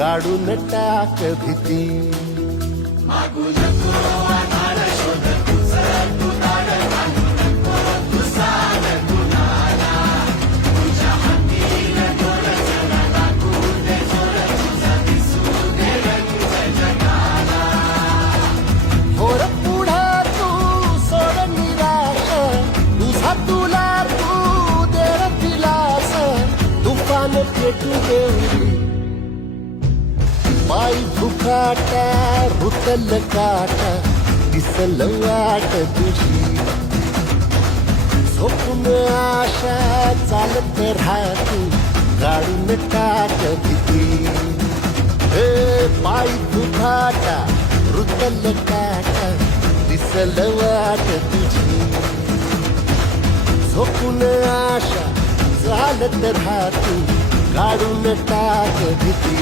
काढून टाक भीती. मागू नको आधार शोध तुझं तू दार घालू नको तू सांग कुणाला तुझ्या हातीन डोर जरा लागू दे जोर तुझा दिसू दे रंग जगाला. थोर पुढं तू सोड निराश तुझा तुला तू दे दिलास तुफान पेटू देऊ. पाय फुकाटा रुतल काटा दिसल वाट तुझी. झोपून आशा चालत राहतू काढून टाक भीती. पाय फुकाटा रुतल काटा दिसल वाट तुझी. झोपून आशा चालत राहतू काढून टाक भीती.